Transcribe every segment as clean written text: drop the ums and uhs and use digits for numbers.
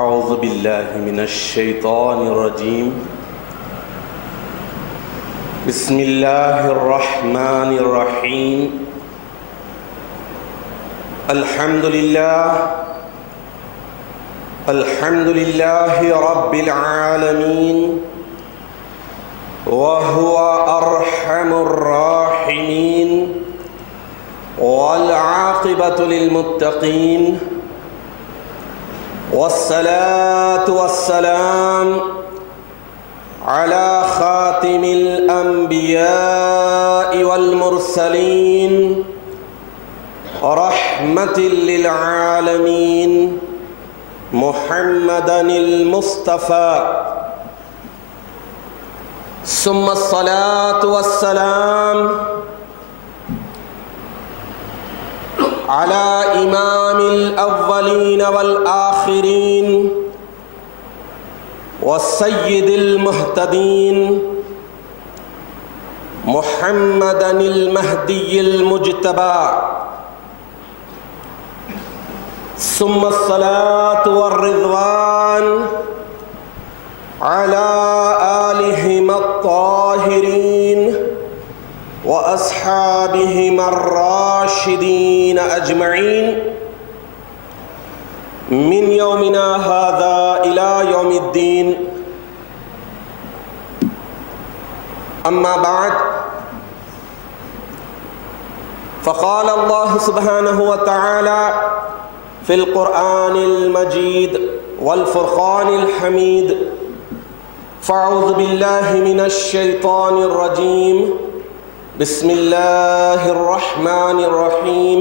اعوذ باللہ من الشیطان الرجیم بسم اللہ الرحمن الرحیم الحمد للہ رب العالمین وهو ارحم الراحمین والعاقبۃ للمتقین والصلاة والسلام على خاتم الأنبياء والمرسلين رحمة للعالمين محمدا المصطفى ثم الصلاة والسلام على إمام الأولين والآخرين والسيد المهتدين محمدا المهدي المجتبى ثم الصلاة والرضوان على آلهم الطاهرين وأصحابهم الراشدين أجمعين من يومنا هذا إلى يوم الدين. أما بعد، فقال الله سبحانه وتعالى في القرآن المجيد والفرقان الحميد: فأعوذ بالله من الشيطان الرجيم، بسم اللہ الرحمن الرحیم.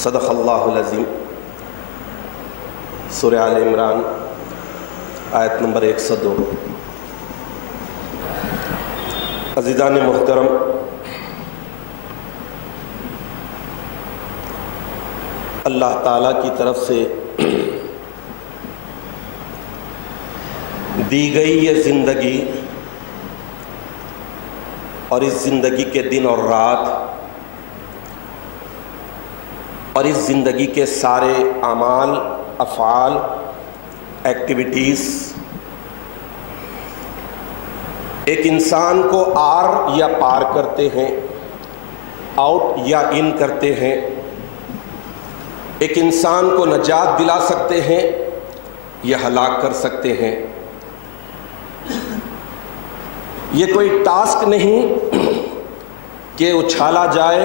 صدق اللہ العظیم. سورہ آل عمران آیت نمبر 102. عزیزان محترم، اللہ تعالیٰ کی طرف سے دی گئی یہ زندگی اور اس زندگی کے دن اور رات اور اس زندگی کے سارے اعمال، افعال، ایکٹیویٹیز ایک انسان کو آر یا پار کرتے ہیں، آؤٹ یا ان کرتے ہیں، ایک انسان کو نجات دلا سکتے ہیں یا ہلاک کر سکتے ہیں. یہ کوئی ٹاسک نہیں کہ اچھالا جائے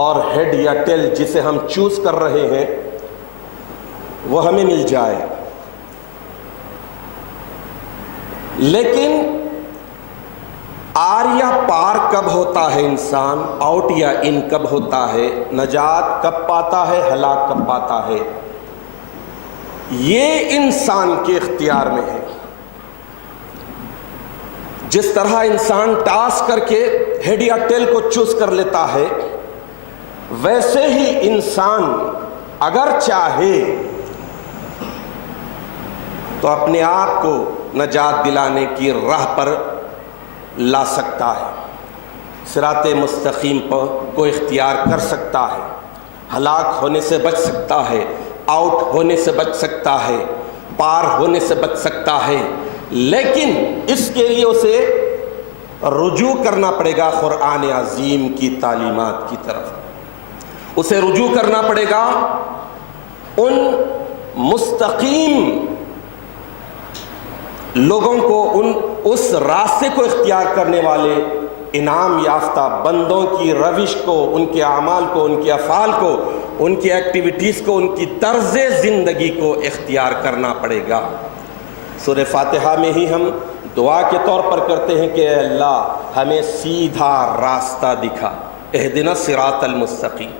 اور ہیڈ یا ٹیل جسے ہم چوز کر رہے ہیں وہ ہمیں مل جائے. لیکن آر یا پار کب ہوتا ہے انسان، آؤٹ یا ان کب ہوتا ہے، نجات کب پاتا ہے، ہلاک کب پاتا ہے، یہ انسان کے اختیار میں ہے. جس طرح انسان ٹاسک کر کے ہیڈ یا ٹیل کو چوز کر لیتا ہے، ویسے ہی انسان اگر چاہے تو اپنے آپ کو نجات دلانے کی راہ پر لا سکتا ہے، صراط مستقیم کو اختیار کر سکتا ہے، ہلاک ہونے سے بچ سکتا ہے، آؤٹ ہونے سے بچ سکتا ہے، پار ہونے سے بچ سکتا ہے. لیکن اس کے لیے اسے رجوع کرنا پڑے گا قرآن عظیم کی تعلیمات کی طرف، اسے رجوع کرنا پڑے گا ان مستقیم لوگوں کو، اس راستے کو اختیار کرنے والے انعام یافتہ بندوں کی روش کو، ان کے اعمال کو، ان کے افعال کو، ان کی ایکٹیویٹیز کو، ان کی طرز زندگی کو اختیار کرنا پڑے گا۔ سورہ فاتحہ میں ہی ہم دعا کے طور پر کرتے ہیں کہ اے اللہ ہمیں سیدھا راستہ دکھا، اہدنا الصراط المستقیم۔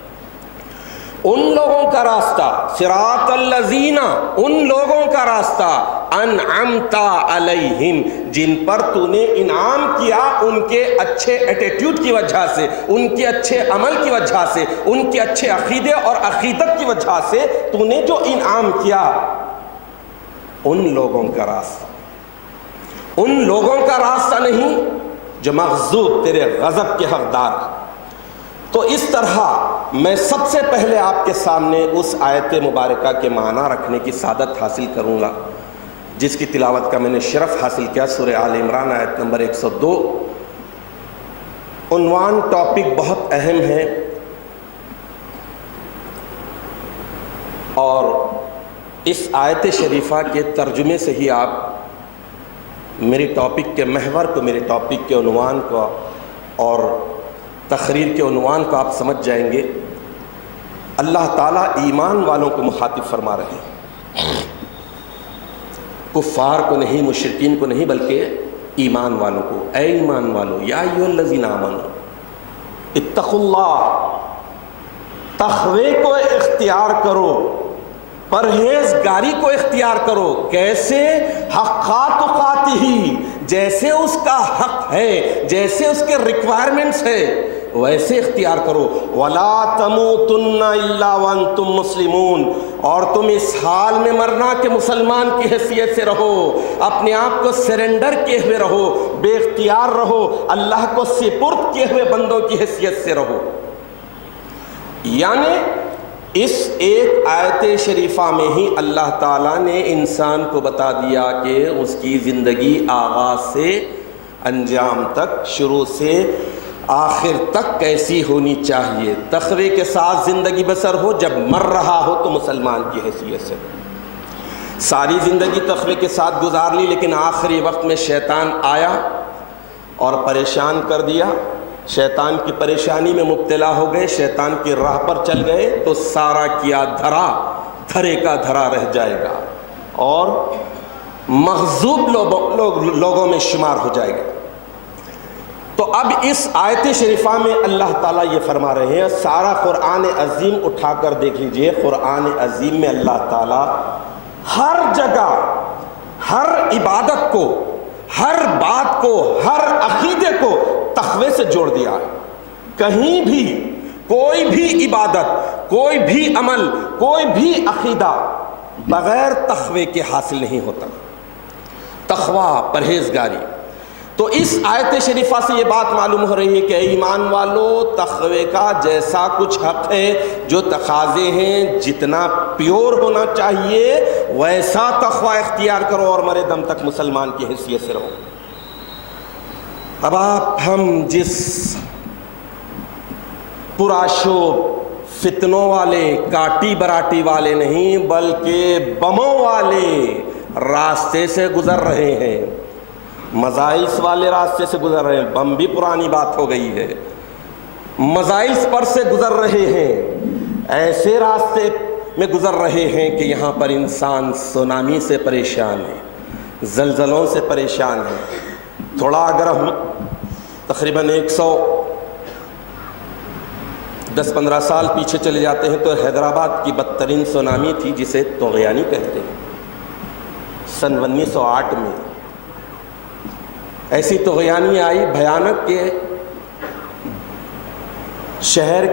ان لوگوں کا راستہ، صراط الذین، ان لوگوں کا راستہ، انعمت علیہم، جن پر تو نے انعام کیا ان کے اچھے ایٹیٹیوڈ کی وجہ سے، ان کے اچھے عمل کی وجہ سے، ان کے اچھے عقیدے اور عقیدت کی وجہ سے تو نے جو انعام کیا، ان لوگوں کا راستہ، ان لوگوں کا راستہ نہیں جو مغضوب، تیرے غضب کے حقدار۔ تو اس طرح میں سب سے پہلے آپ کے سامنے اس آیت مبارکہ کے معنی رکھنے کی سعادت حاصل کروں گا جس کی تلاوت کا میں نے شرف حاصل کیا، سورہ آل عمران آیت نمبر 102۔ عنوان ٹاپک بہت اہم ہے اور اس آیت شریفہ کے ترجمے سے ہی آپ میری ٹاپک کے محور کو، میرے ٹاپک کے عنوان کو اور تقریر کے عنوان کو آپ سمجھ جائیں گے۔ اللہ تعالیٰ ایمان والوں کو مخاطب فرما رہے ہیں، کفار کو نہیں، مشرکین کو نہیں، بلکہ ایمان والوں کو۔ اے ایمان والو، یا ایھا الذین آمنوا اتقوا اللہ، تقوی کو اختیار کرو، پرہیزگاری کو اختیار کرو۔ کیسے؟ حقا تقاتہ، جیسے اس کا حق ہے، جیسے اس کے ریکوائرمنٹس ہے ویسے اختیار کرو۔ وَلَا تَمُوتُنَّ إِلَّا وَأَنْتُمْ مُسْلِمُونَ، اور تم اس حال میں مرنا کہ مسلمان کی حیثیت سے رہو، اپنے آپ کو سرنڈر کیے ہوئے رہو، بے اختیار رہو، اللہ کو سپرد کیے ہوئے بندوں کی حیثیت سے رہو۔ یعنی اس ایک آیت شریفہ میں ہی اللہ تعالیٰ نے انسان کو بتا دیا کہ اس کی زندگی آغاز سے انجام تک، شروع سے آخر تک کیسی ہونی چاہیے، تقوی کے ساتھ زندگی بسر ہو، جب مر رہا ہو تو مسلمان کی حیثیت سے۔ ساری زندگی تقوی کے ساتھ گزار لی، لیکن آخری وقت میں شیطان آیا اور پریشان کر دیا، شیطان کی پریشانی میں مبتلا ہو گئے، شیطان کی راہ پر چل گئے تو سارا کیا دھرا دھرے کا دھرا رہ جائے گا اور مغضوب لوگوں میں شمار ہو جائے گا۔ تو اب اس آیت شریفہ میں اللہ تعالیٰ یہ فرما رہے ہیں، سارا قرآن عظیم اٹھا کر دیکھ لیجئے، قرآن عظیم میں اللہ تعالیٰ ہر جگہ، ہر عبادت کو، ہر بات کو، ہر عقیدے کو تقوی سے جوڑ دیا ہے۔ کہیں بھی کوئی بھی عبادت، کوئی بھی عمل، کوئی بھی عقیدہ بغیر تقوی کے حاصل نہیں ہوتا۔ تقوی، پرہیزگاری۔ تو اس آیت شریفہ سے یہ بات معلوم ہو رہی ہے کہ ایمان والو، تقوی کا جیسا کچھ حق ہے، جو تقاضے ہیں، جتنا پیور ہونا چاہیے ویسا تقوی اختیار کرو اور مرے دم تک مسلمان کی حیثیت سے رہو۔ اب آپ ہم جس پرآشوب فتنوں والے، کاٹی براٹی والے نہیں بلکہ بموں والے راستے سے گزر رہے ہیں، مزائلس والے راستے سے گزر رہے ہیں، بم بھی پرانی بات ہو گئی ہے، مزائلس پر سے گزر رہے ہیں، ایسے راستے میں گزر رہے ہیں کہ یہاں پر انسان سونامی سے پریشان ہے، زلزلوں سے پریشان ہے۔ تھوڑا اگر ہم تقریباً 110-15 سال پیچھے چلے جاتے ہیں تو حیدرآباد کی بدترین سونامی تھی جسے طغیانی کہتے ہیں، سن 1908 میں ایسی طغیانی آئی بھیانک کہ شہر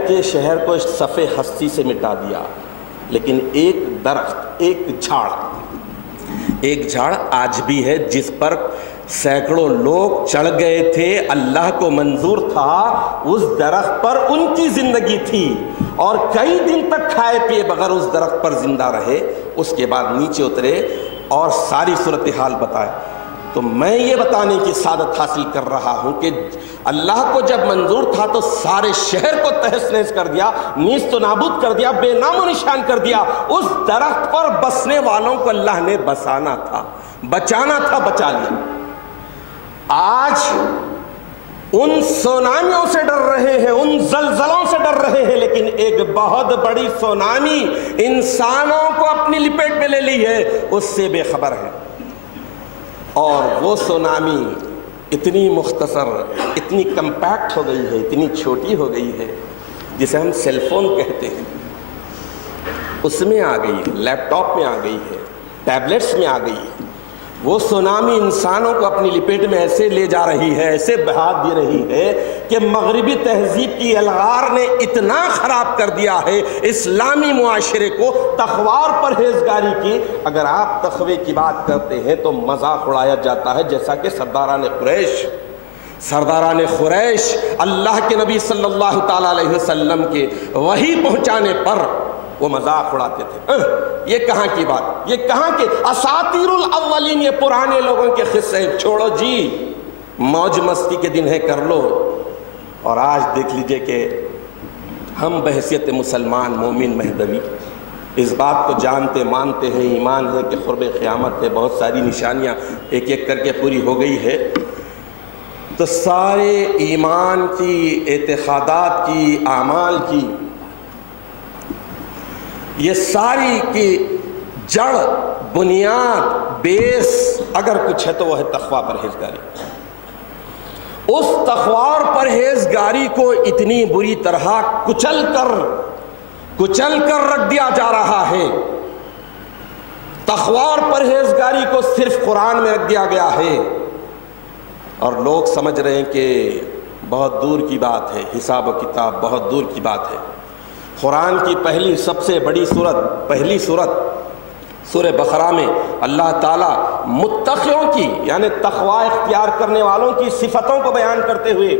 کو صفِ ہستی سے مٹا دیا، لیکن ایک درخت، ایک جھاڑ آج بھی ہے جس پر سینکڑوں لوگ چڑھ گئے تھے، اللہ کو منظور تھا، اس درخت پر ان کی زندگی تھی اور کئی دن تک کھائے پیے بغیر اس درخت پر زندہ رہے، اس کے بعد نیچے اترے اور ساری صورتحال بتائے۔ تو میں یہ بتانے کی سعادت حاصل کر رہا ہوں کہ اللہ کو جب منظور تھا تو سارے شہر کو تہس نہس کر دیا، نیست و نابود کر دیا، بے نام و نشان کر دیا۔ اس درخت پر بسنے والوں کو اللہ نے بسانا تھا، بچانا تھا، بچا لیا۔ آج ان سونامیوں سے ڈر رہے ہیں، ان زلزلوں سے ڈر رہے ہیں، لیکن ایک بہت بڑی سونامی انسانوں کو اپنی لپیٹ میں لے لی ہے، اس سے بے خبر ہے۔ اور وہ سونامی اتنی مختصر، اتنی کمپیکٹ ہو گئی ہے، اتنی چھوٹی ہو گئی ہے، جسے ہم سیل فون کہتے ہیں، اس میں آ گئی ہے، لیپ ٹاپ میں آ گئی ہے، ٹیبلیٹس میں آ گئی ہے۔ وہ سونامی انسانوں کو اپنی لپیٹ میں ایسے لے جا رہی ہے، ایسے بہا دے رہی ہے کہ مغربی تہذیب کی الغار نے اتنا خراب کر دیا ہے اسلامی معاشرے کو، تقوی اور پرہیزگاری کی۔ اگر آپ تقوی کی بات کرتے ہیں تو مذاق اڑایا جاتا ہے، جیسا کہ سرداران قریش اللہ کے نبی صلی اللہ تعالیٰ علیہ وسلم کے وحی پہنچانے پر وہ مذاق اڑاتے تھے۔ یہ کہاں کی بات، یہ کہاں کے اساطیر الاولین، یہ پرانے لوگوں کے قصے، چھوڑو جی، موج مستی کے دن ہے، کر لو۔ اور آج دیکھ لیجئے کہ ہم بحیثیت مسلمان مومن مہدوی اس بات کو جانتے مانتے ہیں، ایمان ہے کہ قرب قیامت ہے، بہت ساری نشانیاں ایک ایک کر کے پوری ہو گئی ہے، تو سارے ایمان کی، اعتقادات کی، اعمال کی، یہ ساری کی جڑ، بنیاد، بیس اگر کچھ ہے تو وہ ہے تقوی پرہیزگاری۔ اس تقوی اور پرہیزگاری کو اتنی بری طرح کچل کر رکھ دیا جا رہا ہے۔ تقوی اور پرہیزگاری کو صرف قرآن میں رکھ دیا گیا ہے، اور لوگ سمجھ رہے ہیں کہ بہت دور کی بات ہے، حساب و کتاب بہت دور کی بات ہے۔ قرآن کی پہلی سب سے بڑی پہلی سورت سورہ بقرہ میں اللہ تعالیٰ متقیوں کی، یعنی تقوی اختیار کرنے والوں کی صفتوں کو بیان کرتے ہوئے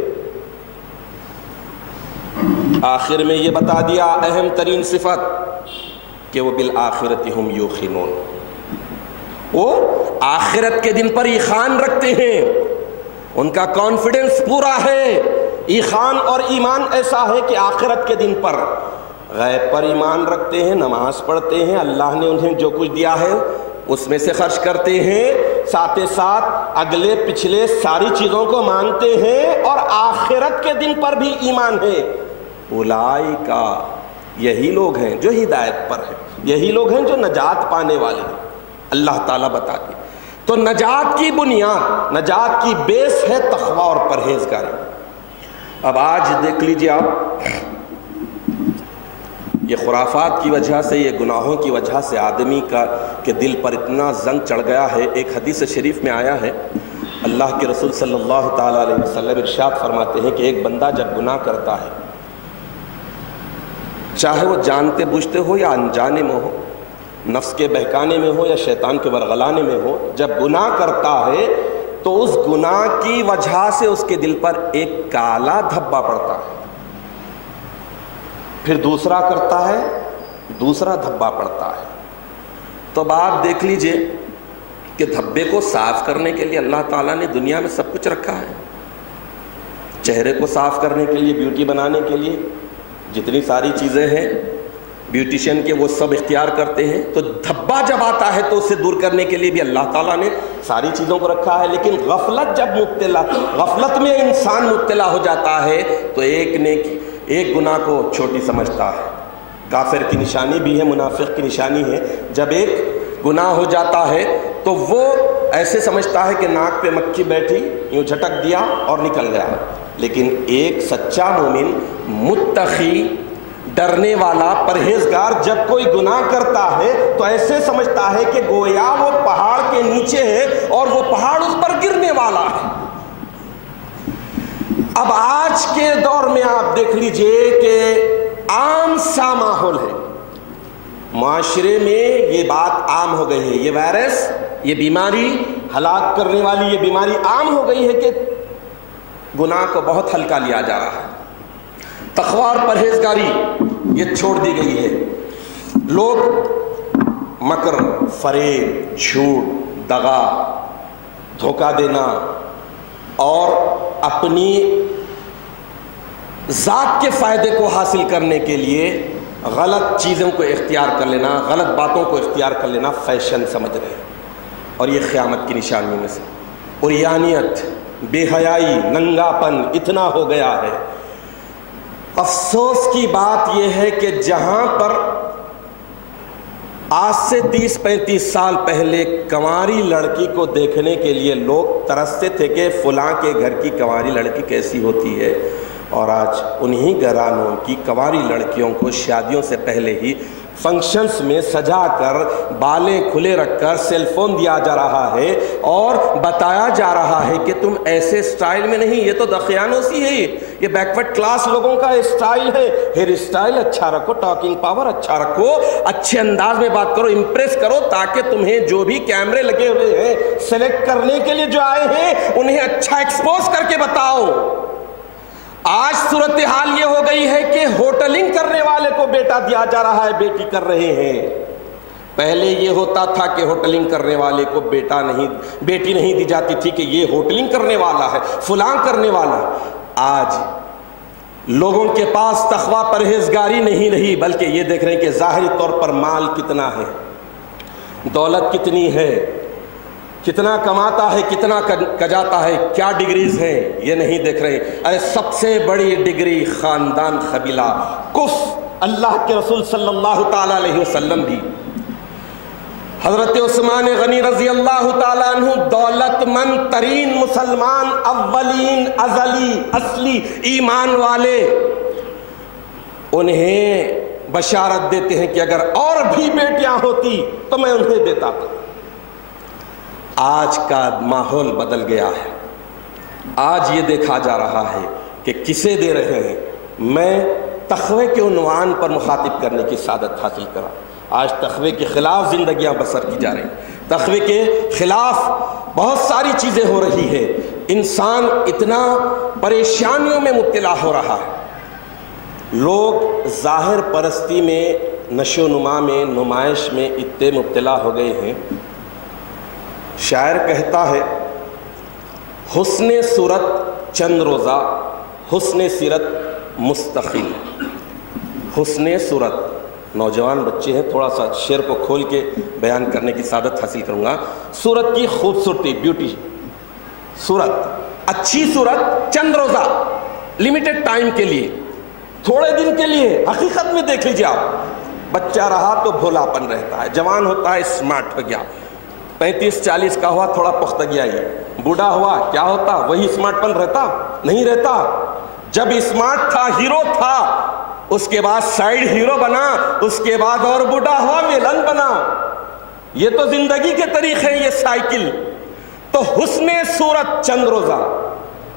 آخر میں یہ بتا دیا اہم ترین صفت کہ وہ بالآخرۃ ہم یوقنون، وہ آخرت کے دن پر ایمان رکھتے ہیں، ان کا کانفیڈنس پورا ہے۔ ایمان اور ایمان ایسا ہے کہ آخرت کے دن پر غیب پر ایمان رکھتے ہیں، نماز پڑھتے ہیں، اللہ نے انہیں جو کچھ دیا ہے اس میں سے خرچ کرتے ہیں، ساتھ ساتھ اگلے پچھلے ساری چیزوں کو مانتے ہیں، اور آخرت کے دن پر بھی ایمان ہے۔ اولئک، یہی لوگ ہیں جو ہدایت پر ہیں، یہی لوگ ہیں جو نجات پانے والے ہیں، اللہ تعالیٰ بتاتے۔ تو نجات کی بنیاد، نجات کی بیس ہے تقوی اور پرہیزگاری۔ اب آج دیکھ لیجیے آپ، یہ خرافات کی وجہ سے، یہ گناہوں کی وجہ سے آدمی کے دل پر اتنا زنگ چڑھ گیا ہے۔ ایک حدیث شریف میں آیا ہے، اللہ کے رسول صلی اللہ تعالیٰ علیہ وسلم ارشاد فرماتے ہیں کہ ایک بندہ جب گناہ کرتا ہے، چاہے وہ جانتے بوجھتے ہو یا انجانے میں ہو، نفس کے بہکانے میں ہو یا شیطان کے ورغلانے میں ہو، جب گناہ کرتا ہے تو اس گناہ کی وجہ سے اس کے دل پر ایک کالا دھبا پڑتا ہے، پھر دوسرا کرتا ہے، دوسرا دھبا پڑتا ہے۔ تو اب آپ دیکھ لیجئے کہ دھبے کو صاف کرنے کے لیے اللہ تعالیٰ نے دنیا میں سب کچھ رکھا ہے۔ چہرے کو صاف کرنے کے لیے، بیوٹی بنانے کے لیے جتنی ساری چیزیں ہیں بیوٹیشین کے، وہ سب اختیار کرتے ہیں۔ تو دھبا جب آتا ہے تو اسے دور کرنے کے لیے بھی اللہ تعالیٰ نے ساری چیزوں کو رکھا ہے، لیکن غفلت میں انسان مبتلا ہو جاتا ہے تو ایک گناہ کو چھوٹی سمجھتا ہے۔ کافر کی نشانی بھی ہے، منافق کی نشانی ہے، جب ایک گناہ ہو جاتا ہے تو وہ ایسے سمجھتا ہے کہ ناک پہ مکھی بیٹھی، یوں جھٹک دیا اور نکل گیا۔ لیکن ایک سچا مومن، متقی، ڈرنے والا، پرہیزگار جب کوئی گناہ کرتا ہے تو ایسے سمجھتا ہے کہ گویا وہ پہاڑ کے نیچے ہے اور وہ پہاڑ اس پر گرنے والا ہے۔ اب آج کے دور میں آپ دیکھ لیجئے کہ عام سا ماحول ہے، معاشرے میں یہ بات عام ہو گئی ہے، یہ وائرس، یہ بیماری، ہلاک کرنے والی یہ بیماری عام ہو گئی ہے کہ گناہ کو بہت ہلکا لیا جا رہا ہے۔ تقوی اور پرہیزگاری یہ چھوڑ دی گئی ہے۔ لوگ مکر، فریب، جھوٹ، دغا، دھوکہ دینا اور اپنی ذات کے فائدے کو حاصل کرنے کے لیے غلط چیزوں کو اختیار کر لینا، غلط باتوں کو اختیار کر لینا فیشن سمجھ رہے ہیں، اور یہ قیامت کی نشانیوں میں سے۔ عریانیت، بے حیائی، ننگاپن اتنا ہو گیا ہے۔ افسوس کی بات یہ ہے کہ جہاں پر آج سے 30-35 سال پہلے کنواری لڑکی کو دیکھنے کے لیے لوگ ترستے تھے کہ فلاں کے گھر کی کنواری لڑکی کیسی ہوتی ہے، اور آج انہی گھرانوں کی کنواری لڑکیوں کو شادیوں سے پہلے ہی فنکشنز میں سجا کر بالیں کھلے رکھ کر سیل فون دیا جا رہا ہے اور بتایا جا رہا ہے کہ تم ایسے سٹائل میں نہیں، یہ تو دقیانوسی ہے، یہ بیکورڈ کلاس لوگوں کا سٹائل ہے۔ ہیئر سٹائل اچھا رکھو، ٹاکنگ پاور اچھا رکھو، اچھے انداز میں بات کرو، امپریس کرو، تاکہ تمہیں جو بھی کیمرے لگے ہوئے ہیں سلیکٹ کرنے کے لیے جو آئے ہیں انہیں اچھا ایکسپوز کر کے بتاؤ۔ آج صورتحال یہ ہو گئی ہے کہ ہوٹلنگ کرنے والے کو بیٹا دیا جا رہا ہے، بیٹی کر رہے ہیں۔ پہلے یہ ہوتا تھا کہ ہوٹلنگ کرنے والے کو بیٹی نہیں دی جاتی تھی کہ یہ ہوٹلنگ کرنے والا ہے، فلاں کرنے والا۔ آج لوگوں کے پاس تقویٰ پرہیزگاری نہیں رہی، بلکہ یہ دیکھ رہے ہیں کہ ظاہری طور پر مال کتنا ہے، دولت کتنی ہے، کتنا کماتا ہے، کتنا کجاتا ہے، کیا ڈگریز ہیں، یہ نہیں دیکھ رہے۔ ارے سب سے بڑی ڈگری خاندان، قبیلہ، کف۔ اللہ کے رسول صلی اللہ تعالیٰ علیہ وسلم بھی، حضرت عثمان غنی رضی اللہ تعالیٰ عنہ، دولت مند ترین مسلمان، اولین، ازلی، اصلی ایمان والے، انہیں بشارت دیتے ہیں کہ اگر اور بھی بیٹیاں ہوتی تو میں انہیں دیتا تھا۔ آج کا ماحول بدل گیا ہے۔ آج یہ دیکھا جا رہا ہے کہ کسے دے رہے ہیں۔ میں تقوی کے عنوان پر مخاطب کرنے کی سعادت حاصل کرا۔ آج تقوی کے خلاف زندگیاں بسر کی جا رہی ہیں، تقوی کے خلاف بہت ساری چیزیں ہو رہی ہے، انسان اتنا پریشانیوں میں مبتلا ہو رہا ہے۔ لوگ ظاہر پرستی میں، نشو نما میں، نمائش میں اتنے مبتلا ہو گئے ہیں۔ شاعر کہتا ہے، حسن صورت چند روزہ، حسن سیرت مستقل۔ حسن صورت، نوجوان بچے ہیں، تھوڑا سا شعر کو کھول کے بیان کرنے کی سعادت حاصل کروں گا۔ صورت کی خوبصورتی، بیوٹی، صورت، اچھی صورت چند روزہ، لمیٹڈ ٹائم کے لیے، تھوڑے دن کے لیے۔ حقیقت میں دیکھ لیجیے آپ، بچہ رہا تو بھولاپن رہتا ہے، جوان ہوتا ہے اسمارٹ ہو گیا، 35-40 کا ہوا تھوڑا پختگی آئی، بوڑھا ہوا کیا ہوتا؟ وہی اسمارٹ پن رہتا؟ نہیں رہتا۔ جب اسمارٹ تھا، ہیرو تھا، اس کے بعد سائیڈ ہیرو بنا، اس کے بعد اور بوڑھا ہوا ویلن بنا۔ یہ تو زندگی کے طریقے ہیں، یہ سائیکل۔ تو حسن صورت چند روزہ،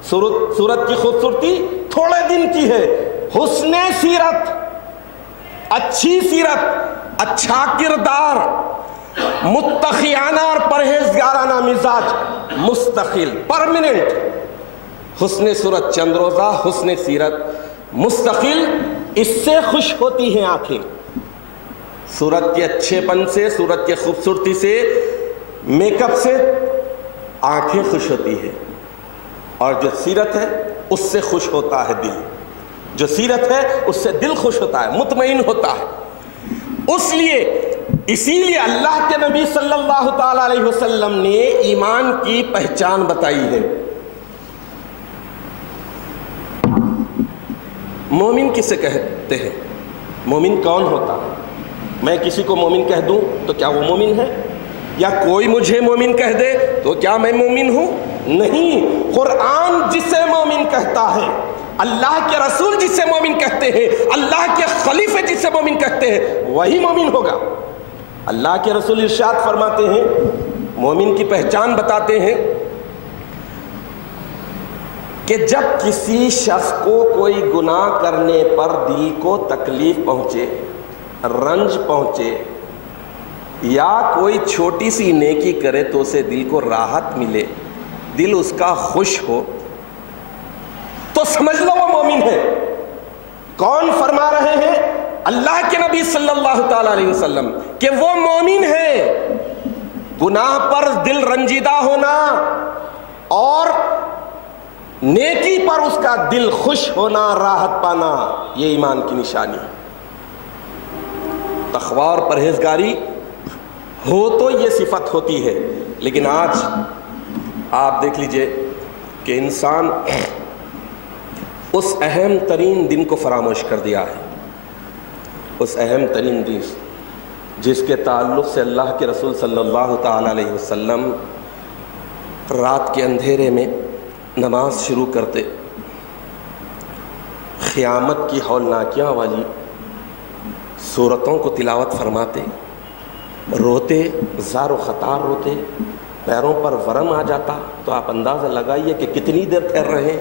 صورت کی خوبصورتی تھوڑے دن کی ہے۔ حسن سیرت، اچھی سیرت، اچھا کردار، متقیانہ اور پرہیزگارانہ مزاج، مستقل، پرماننٹ۔ حسن صورت چند روزہ، حسن سیرت مستقل، اس سے خوش ہوتی ہیں آنکھیں۔ صورت کے اچھے پن سے، صورت کے خوبصورتی سے، میک اپ سے آنکھیں خوش ہوتی ہے، اور جو سیرت ہے اس سے خوش ہوتا ہے دل۔ جو سیرت ہے اس سے دل خوش ہوتا ہے، مطمئن ہوتا ہے۔ اسی لیے اللہ کے نبی صلی اللہ تعالیٰ علیہ وسلم نے ایمان کی پہچان بتائی ہے۔ مومن کسے کہتے ہیں؟ مومن کون ہوتا ہے؟ میں کسی کو مومن کہہ دوں تو کیا وہ مومن ہے؟ یا کوئی مجھے مومن کہہ دے تو کیا میں مومن ہوں؟ نہیں۔ قرآن جسے مومن کہتا ہے، اللہ کے رسول جسے مومن کہتے ہیں، اللہ کے خلیفے جسے مومن کہتے ہیں، وہی مومن ہوگا۔ اللہ کے رسول ارشاد فرماتے ہیں، مومن کی پہچان بتاتے ہیں کہ جب کسی شخص کو کوئی گناہ کرنے پر دل کو تکلیف پہنچے، رنج پہنچے، یا کوئی چھوٹی سی نیکی کرے تو اسے دل کو راحت ملے، دل اس کا خوش ہو، تو سمجھ لو وہ مومن ہے۔ کون فرما رہے ہیں؟ اللہ کے نبی صلی اللہ تعالیٰ علیہ وسلم، کہ وہ مومن ہے۔ گناہ پر دل رنجیدہ ہونا اور نیکی پر اس کا دل خوش ہونا، راحت پانا، یہ ایمان کی نشانی ہے۔ تقویٰ اور پرہیزگاری ہو تو یہ صفت ہوتی ہے، لیکن آج آپ دیکھ لیجئے کہ انسان اس اہم ترین دن کو فراموش کر دیا ہے، اس اہم ترین دن جس کے تعلق سے اللہ کے رسول صلی اللہ تعالیٰ علیہ وسلم رات کے اندھیرے میں نماز شروع کرتے، قیامت کی ہولناکیاں والی صورتوں کو تلاوت فرماتے، روتے، زار و خطار روتے، پیروں پر ورم آ جاتا، تو آپ اندازہ لگائیے کہ کتنی دیر ٹھہر رہے ہیں،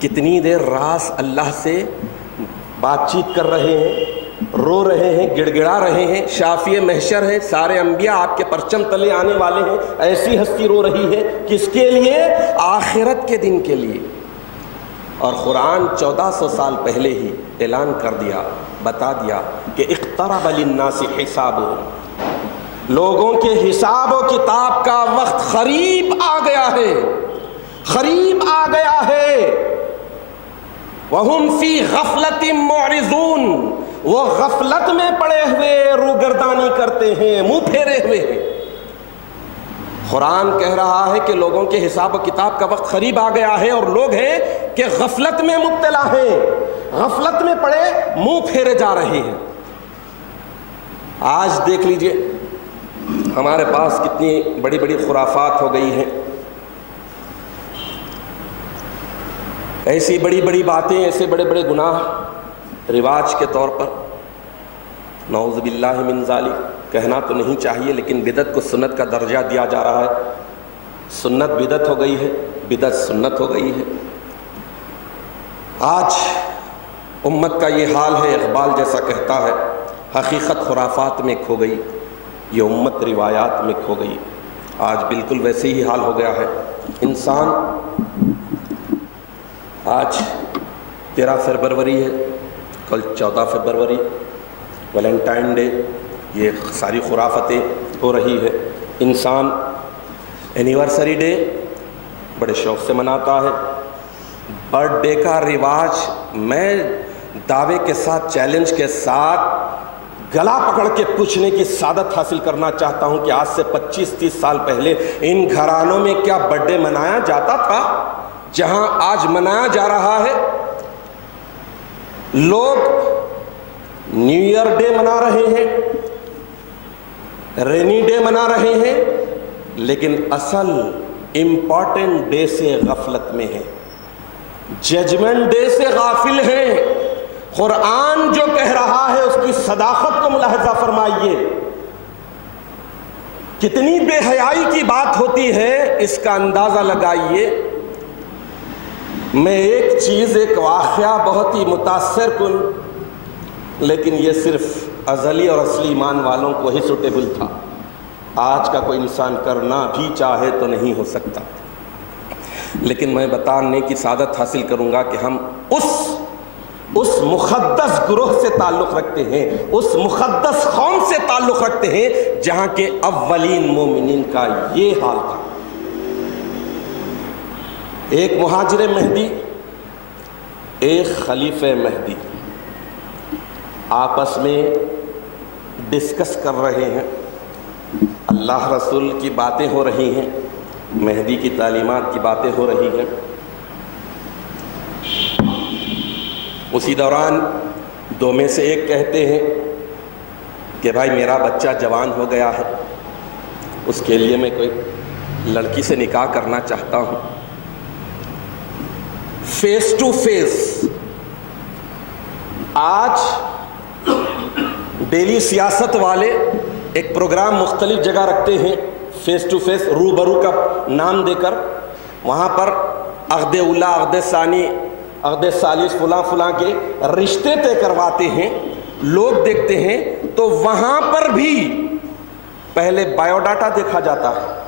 کتنی دیر راز اللہ سے بات چیت کر رہے ہیں، رو رہے ہیں، گڑ گڑا رہے ہیں، شافی محشر ہیں، سارے انبیاء آپ کے پرچم تلے آنے والے ہیں، ایسی ہستی رو رہی ہے، کس کے لیے؟ آخرت کے دن کے لیے۔ اور قرآن 1400 سال پہلے ہی اعلان کر دیا، بتا دیا کہ اقترب للناس حسابهم، لوگوں کے حساب و کتاب کا وقت قریب آ گیا ہے، قریب آ گیا ہے۔ وَهُمْ فِي غَفْلَةٍ مُعْرِضُونَ، وہ غفلت میں پڑے ہوئے روگردانی کرتے ہیں، منہ پھیرے ہوئے ہیں۔ قرآن کہہ رہا ہے کہ لوگوں کے حساب و کتاب کا وقت قریب آ گیا ہے، اور لوگ ہیں کہ غفلت میں مبتلا ہیں، غفلت میں پڑے منہ پھیرے جا رہے ہیں۔ آج دیکھ لیجئے ہمارے پاس کتنی بڑی بڑی خرافات ہو گئی ہیں، ایسی بڑی بڑی باتیں، ایسے بڑے بڑے گناہ رواج کے طور پر، نعوذ باللہ من ذالک، کہنا تو نہیں چاہیے لیکن بدعت کو سنت کا درجہ دیا جا رہا ہے، سنت بدعت ہو گئی ہے، بدعت سنت ہو گئی ہے۔ آج امت کا یہ حال ہے، اقبال جیسا کہتا ہے، حقیقت خرافات میں کھو گئی، یہ امت روایات میں کھو گئی۔ آج بالکل ویسے ہی حال ہو گیا ہے۔ انسان، آج 13 فروری ہے، کل 14 فروری، ویلنٹائن ڈے، یہ ساری خرافتیں ہو رہی ہے۔ انسان اینیورسری ڈے بڑے شوق سے مناتا ہے۔ برتھ ڈے کا رواج، میں دعوے کے ساتھ، چیلنج کے ساتھ گلا پکڑ کے پوچھنے کی سعادت حاصل کرنا چاہتا ہوں کہ آج سے 25-30 سال پہلے ان گھرانوں میں کیا برتھ ڈے منایا جاتا تھا جہاں آج منایا جا رہا ہے؟ لوگ نیو ایئر ڈے منا رہے ہیں، رینی ڈے منا رہے ہیں، لیکن اصل امپورٹنٹ ڈے سے غفلت میں ہیں، ججمنٹ ڈے سے غافل ہیں۔ قرآن جو کہہ رہا ہے اس کی صداقت کو ملاحظہ فرمائیے، کتنی بے حیائی کی بات ہوتی ہے، اس کا اندازہ لگائیے۔ میں ایک چیز، ایک واقعہ بہت ہی متاثر کن، لیکن یہ صرف ازلی اور اصلی ایمان والوں کو ہی سوٹیبل تھا، آج کا کوئی انسان کرنا بھی چاہے تو نہیں ہو سکتا، لیکن میں بتانے کی سعادت حاصل کروں گا کہ ہم اس مقدس گروہ سے تعلق رکھتے ہیں، اس مقدس قوم سے تعلق رکھتے ہیں جہاں کے اولین مومنین کا یہ حال تھا۔ ایک مہاجر مہدی، ایک خلیفہ مہدی آپس میں ڈسکس کر رہے ہیں، اللہ رسول کی باتیں ہو رہی ہیں، مہدی کی تعلیمات کی باتیں ہو رہی ہیں۔ اسی دوران دو میں سے ایک کہتے ہیں کہ بھائی میرا بچہ جوان ہو گیا ہے، اس کے لیے میں کوئی لڑکی سے نکاح کرنا چاہتا ہوں۔ فیس ٹو فیس، آج ڈیلی سیاست والے ایک پروگرام مختلف جگہ رکھتے ہیں، فیس ٹو فیس، روبرو کا نام دے کر، وہاں پر عقد اولا، عقد ثانی، عقد ثالث، فلاں فلاں کے رشتے طے کرواتے ہیں، لوگ دیکھتے ہیں۔ تو وہاں پر بھی پہلے بایو ڈاٹا دیکھا جاتا ہے،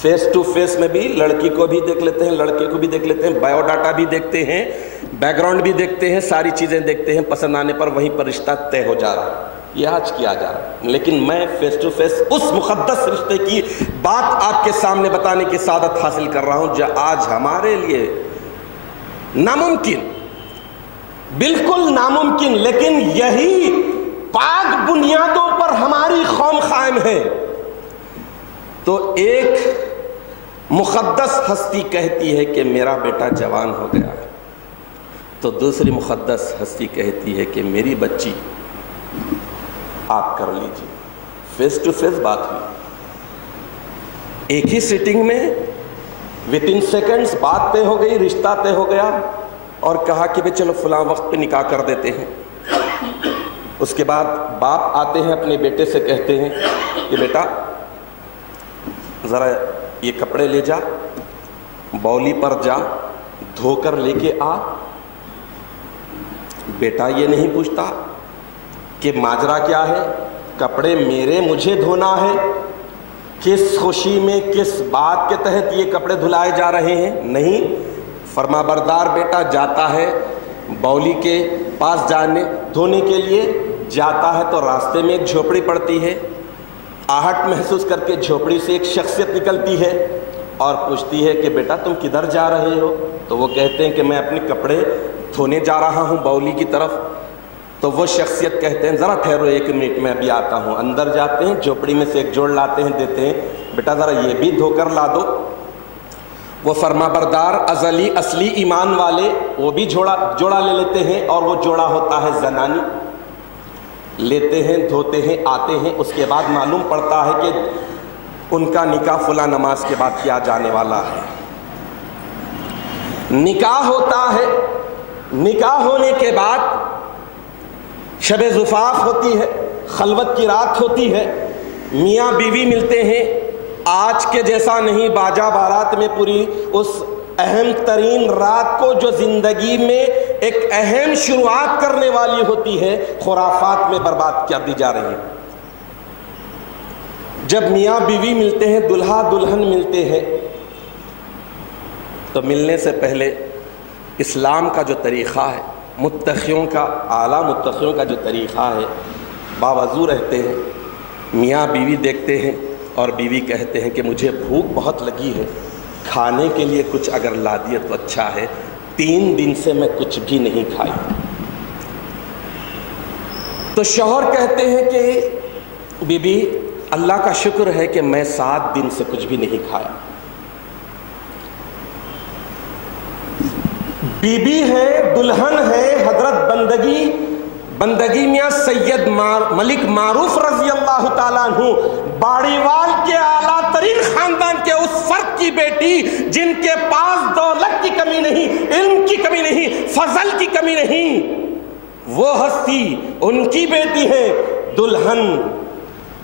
فیس ٹو فیس میں بھی لڑکی کو بھی دیکھ لیتے ہیں، لڑکے کو بھی دیکھ لیتے ہیں، بایو ڈاٹا بھی دیکھتے ہیں، بیک گراؤنڈ بھی دیکھتے ہیں، ساری چیزیں دیکھتے ہیں، پسند آنے پر وہیں پر رشتہ طے ہو جا رہا ہے۔ یہ آج کیا جا رہا ہے، لیکن میں فیس ٹو فیس اس مقدس رشتے کی بات آپ کے سامنے بتانے کی سعادت حاصل کر رہا ہوں جو آج ہمارے لیے ناممکن، بالکل ناممکن، لیکن یہی پاک بنیادوں پر ہماری قوم قائم ہے۔ تو ایک مقدس ہستی کہتی ہے کہ میرا بیٹا جوان ہو گیا ہے، تو دوسری مقدس ہستی کہتی ہے کہ میری بچی آپ کر لیجیے۔ فیس ٹو فیس بات ہوئی، ایک ہی سیٹنگ میں ود ان سیکنڈز بات طے ہو گئی، رشتہ طے ہو گیا، اور کہا کہ چلو فلاں وقت پہ نکاح کر دیتے ہیں۔ اس کے بعد باپ آتے ہیں اپنے بیٹے سے کہتے ہیں کہ بیٹا ذرا یہ کپڑے لے جا، بولی پر جا، دھو کر لے کے آ۔ بیٹا یہ نہیں پوچھتا کہ ماجرا کیا ہے، کپڑے مجھے دھونا ہے، کس خوشی میں کس بات کے تحت یہ کپڑے دھلائے جا رہے ہیں، نہیں۔ فرما بردار بیٹا جاتا ہے بولی کے پاس دھونے کے لیے جاتا ہے، تو راستے میں ایک جھوپڑی پڑتی ہے، آہٹ محسوس کر کے جھوپڑی سے ایک شخصیت نکلتی ہے اور پوچھتی ہے کہ بیٹا تم کدھر جا رہے ہو؟ تو وہ کہتے ہیں کہ میں اپنے کپڑے دھونے جا رہا ہوں بولی کی طرف۔ تو وہ شخصیت کہتے ہیں ذرا ٹھہرو 1 منٹ میں ابھی آتا ہوں۔ اندر جاتے ہیں، جھوپڑی میں سے ایک جوڑ لاتے ہیں، دیتے ہیں، بیٹا ذرا یہ بھی دھو کر لا دو۔ وہ فرما بردار ازلی اصلی ایمان والے وہ بھی جوڑا لے لیتے ہیں، اور وہ جوڑا ہوتا ہے زنانی، لیتے ہیں، دھوتے ہیں، آتے ہیں۔ اس کے بعد معلوم پڑتا ہے کہ ان کا نکاح فلاں نماز کے بعد کیا جانے والا ہے۔ نکاح ہوتا ہے، نکاح ہونے کے بعد شب زفاف ہوتی ہے، خلوت کی رات ہوتی ہے، میاں بیوی ملتے ہیں۔ آج کے جیسا نہیں، باجا بارات میں پوری اس اہم ترین رات کو جو زندگی میں ایک اہم شروعات کرنے والی ہوتی ہے، خرافات میں برباد کر دی جا رہی ہے۔ جب میاں بیوی ملتے ہیں، دلہا دلہن ملتے ہیں، تو ملنے سے پہلے اسلام کا جو طریقہ ہے، متقیوں کا، اعلیٰ متقیوں کا جو طریقہ ہے، باوضو رہتے ہیں، میاں بیوی دیکھتے ہیں، اور بیوی کہتے ہیں کہ مجھے بھوک بہت لگی ہے، کھانے کے لیے کچھ اگر لا دیے تو اچھا ہے، 3 دن سے میں کچھ بھی نہیں کھائی۔ تو شوہر کہتے ہیں کہ بی بی اللہ کا شکر ہے کہ میں 7 دن سے کچھ بھی نہیں کھایا۔ بی بی ہے، دلہن ہے، حضرت بندگی میاں سید ملک معروف رضی اللہ تعالیٰ عنہ، باڑیوال کے اعلیٰ ترین خاندان کے اس فرد کی بیٹی جن کے پاس دولت کی کمی نہیں، علم کی کمی نہیں، فضل کی کمی نہیں، وہ ہستی ان کی بیٹی ہے دلہن۔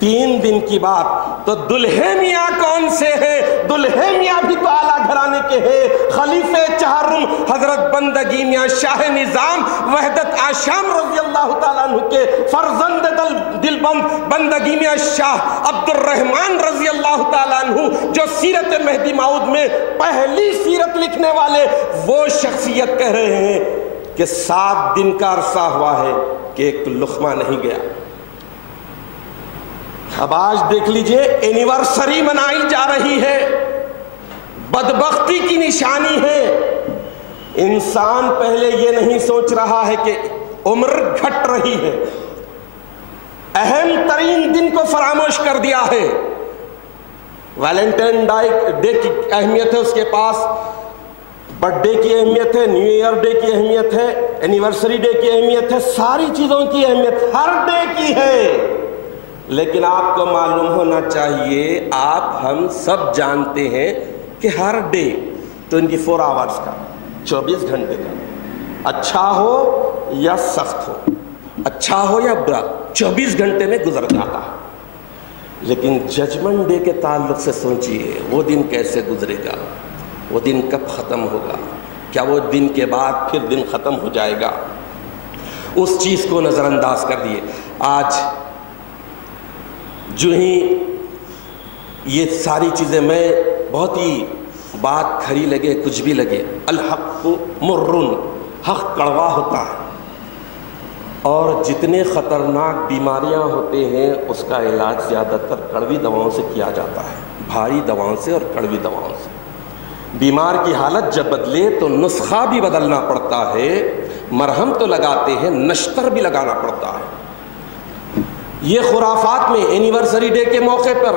3 دن کی بات، تو دلہے میاں کون سے ہیں؟ دلہے میاں بھی تو اعلیٰ گھرانے کے ہیں، خلیفہ چہارم حضرت بندگی میاں شاہ نظام وحدت آشام رضی اللہ تعالیٰ عنہ کے فرزند دلبند بندگی میاں شاہ عبد الرحمن رضی اللہ تعالیٰ عنہ، جو سیرت مہدی موعود میں پہلی سیرت لکھنے والے، وہ شخصیت کہہ رہے ہیں کہ 7 دن کا عرصہ ہوا ہے کہ ایک لقمہ نہیں گیا۔ اب آج دیکھ لیجئے اینیورسری منائی جا رہی ہے، بدبختی کی نشانی ہے۔ انسان پہلے یہ نہیں سوچ رہا ہے کہ عمر گھٹ رہی ہے، اہم ترین دن کو فراموش کر دیا ہے۔ ویلنٹائن ڈے کی اہمیت ہے اس کے پاس، برتھ ڈے کی اہمیت ہے، نیو ایئر ڈے کی اہمیت ہے، اینیورسری ڈے کی اہمیت ہے، ساری چیزوں کی اہمیت ہر ڈے کی ہے۔ لیکن آپ کو معلوم ہونا چاہیے، آپ ہم سب جانتے ہیں کہ ہر ڈے 24 آورز کا، 24 گھنٹے کا، اچھا ہو یا سخت ہو، اچھا ہو یا برا، 24 گھنٹے میں گزر جاتا ہے۔ لیکن ججمنٹ ڈے کے تعلق سے سوچئے، وہ دن کیسے گزرے گا، وہ دن کب ختم ہوگا، کیا وہ دن کے بعد پھر دن ختم ہو جائے گا؟ اس چیز کو نظر انداز کر دیے۔ آج جو ہی یہ ساری چیزیں، میں بہت ہی بات کھری لگے کچھ بھی لگے، الحق مرن، حق کڑوا ہوتا ہے، اور جتنے خطرناک بیماریاں ہوتے ہیں اس کا علاج زیادہ تر کڑوی دواؤں سے کیا جاتا ہے، بھاری دواؤں سے اور کڑوی دواؤں سے۔ بیمار کی حالت جب بدلے تو نسخہ بھی بدلنا پڑتا ہے، مرہم تو لگاتے ہیں، نشتر بھی لگانا پڑتا ہے۔ یہ خرافات میں اینیورسری ڈے کے موقع پر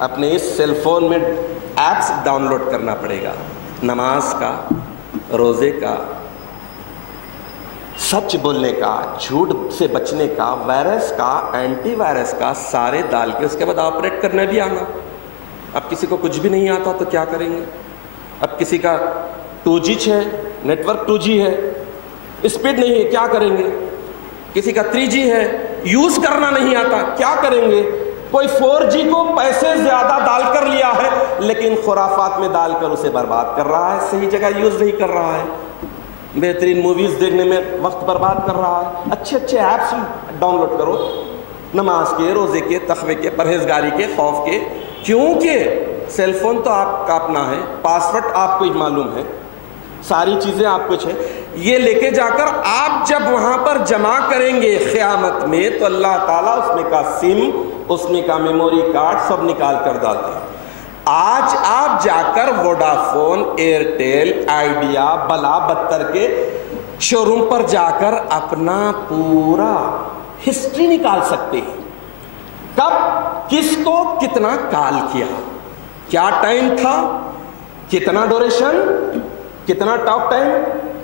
اپنے اس سیل فون میں ایپس ڈاؤن لوڈ کرنا پڑے گا، نماز کا، روزے کا، سچ بولنے کا، جھوٹ سے بچنے کا، وائرس کا، اینٹی وائرس کا، سارے ڈال کے اس کے بعد آپریٹ کرنا بھی آنا۔ اب کسی کو کچھ بھی نہیں آتا تو کیا کریں گے؟ اب کسی کا 2G ہے، نیٹ ورک 2G ہے، اسپیڈ نہیں ہے، کیا کریں گے؟ کسی کا 3G ہے، یوز کرنا نہیں آتا، کیا کریں گے؟ کوئی 4G کو پیسے زیادہ ڈال کر لیا ہے لیکن خرافات میں ڈال کر اسے برباد کر رہا ہے، صحیح جگہ یوز نہیں کر رہا ہے، بہترین موویز دیکھنے میں وقت برباد کر رہا ہے۔ اچھے اچھے ایپس ڈاؤن لوڈ کرو، نماز کے، روزے کے، تقوی کے، پرہیزگاری کے، خوف کے، کیونکہ سیل فون تو آپ کا اپنا ہے، پاسورڈ آپ کو ہی معلوم ہے، ساری چیزیں آپ کچھ ہے، یہ لے کے جا کر آپ جب وہاں پر جمع کریں گے قیامت میں تو اللہ تعالیٰ اس میں کا سم، اس میں کا میموری کارڈ سب نکال کر ڈالتے ہیں۔ آج آپ جا کر ووڈا فون، ایئرٹیل، آئیڈیا، بلا بدتر کے شو روم پر جا کر اپنا پورا ہسٹری نکال سکتے ہیں، کب کس کو کتنا کال کیا، کیا ٹائم تھا، کتنا ڈوریشن، کتنا ٹاک ٹائم،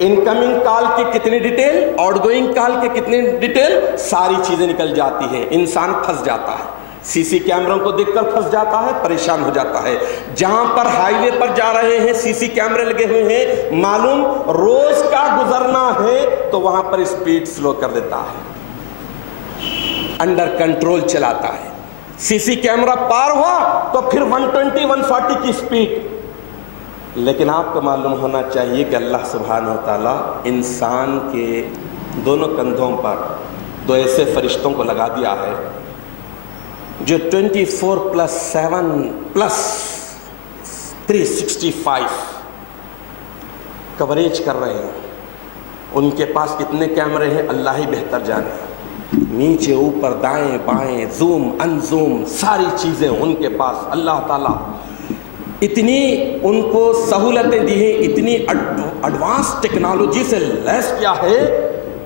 انکمنگ کال کی کتنی ڈیٹیل، آؤٹ گوئنگ کال کی کتنی ڈیٹیل، ساری چیزیں نکل جاتی ہیں۔ انسان پھنس جاتا ہے، سی سی کیمروں کو دیکھ کر پھنس جاتا ہے، پریشان ہو جاتا ہے۔ جہاں پر ہائی وے پر جا رہے ہیں سی سی کیمرے لگے ہوئے ہیں، معلوم روز کا گزرنا ہے تو وہاں پر اسپیڈ سلو کر دیتا ہے، انڈر کنٹرول چلاتا ہے۔ سی سی کیمرہ پار ہوا تو پھر 120 140 کی اسپیڈ۔ لیکن آپ کو معلوم ہونا چاہیے کہ اللہ سبحانہ و تعالیٰ انسان کے دونوں کندھوں پر دو ایسے فرشتوں کو لگا دیا ہے جو 24/7+365 کوریج کر رہے ہیں۔ ان کے پاس کتنے کیمرے ہیں اللہ ہی بہتر جانے، نیچے اوپر دائیں بائیں، زوم ان زوم، ساری چیزیں ان کے پاس۔ اللہ تعالیٰ اتنی ان کو سہولتیں دی ہیں، اتنی ایڈوانس ٹیکنالوجی سے لیس کیا ہے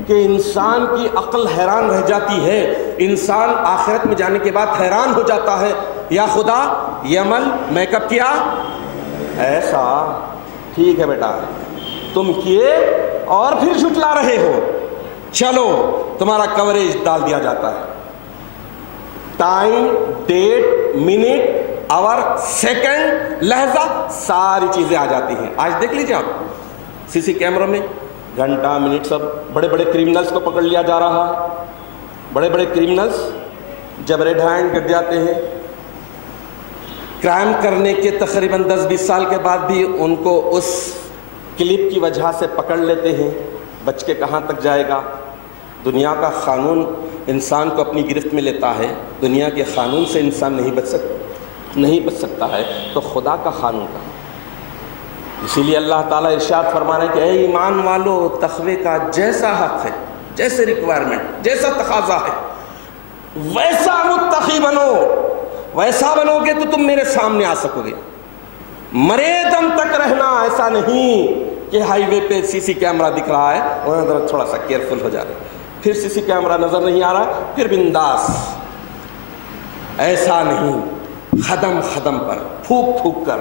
کہ انسان کی عقل حیران رہ جاتی ہے۔ انسان آخرت میں جانے کے بعد حیران ہو جاتا ہے، یا خدا یہ عمل میں کب کیا؟ ایسا ٹھیک ہے بیٹا، تم کیے اور پھر جھٹلا رہے ہو، چلو تمہارا کوریج ڈال دیا جاتا ہے۔ ٹائم، ڈیٹ، منٹ، آور، سیکنڈ، لہجہ، ساری چیزیں آ جاتی ہیں۔ آج دیکھ لیجیے آپ سی سی کیمروں میں گھنٹہ، منٹ، سب بڑے بڑے کریمنلز کو پکڑ لیا جا رہا ہے۔ بڑے بڑے کریمنلز جب ریڈ ہینڈ گر جاتے ہیں، کرائم کرنے کے تقریباً 10-20 سال کے بعد بھی ان کو اس کلپ کی وجہ سے پکڑ لیتے ہیں، بچ کے کہاں تک جائے گا؟ دنیا کا قانون انسان کو اپنی گرفت میں لیتا ہے، دنیا کے قانون سے انسان نہیں بچ سکتا ہے تو خدا کا قانون کا۔ اسی لیے اللہ تعالیٰ ارشاد فرما رہے ہیں کہ اے ایمان والو، تقوی کا جیسا حق ہے، جیسے ریکوائرمنٹ، جیسا تقاضا ہے، ویسا متقی بنو۔ ویسا بنو گے تو تم میرے سامنے آ سکو گے، مرے دم تک رہنا۔ ایسا نہیں کہ ہائی وے پہ سی سی کیمرہ دکھ رہا ہے وہاں تھوڑا سا کیئرفل ہو جا رہے، پھر سی سی کیمرہ نظر نہیں آ رہا پھر بنداس۔ ایسا نہیں، قدم قدم پر پھونک پھونک کر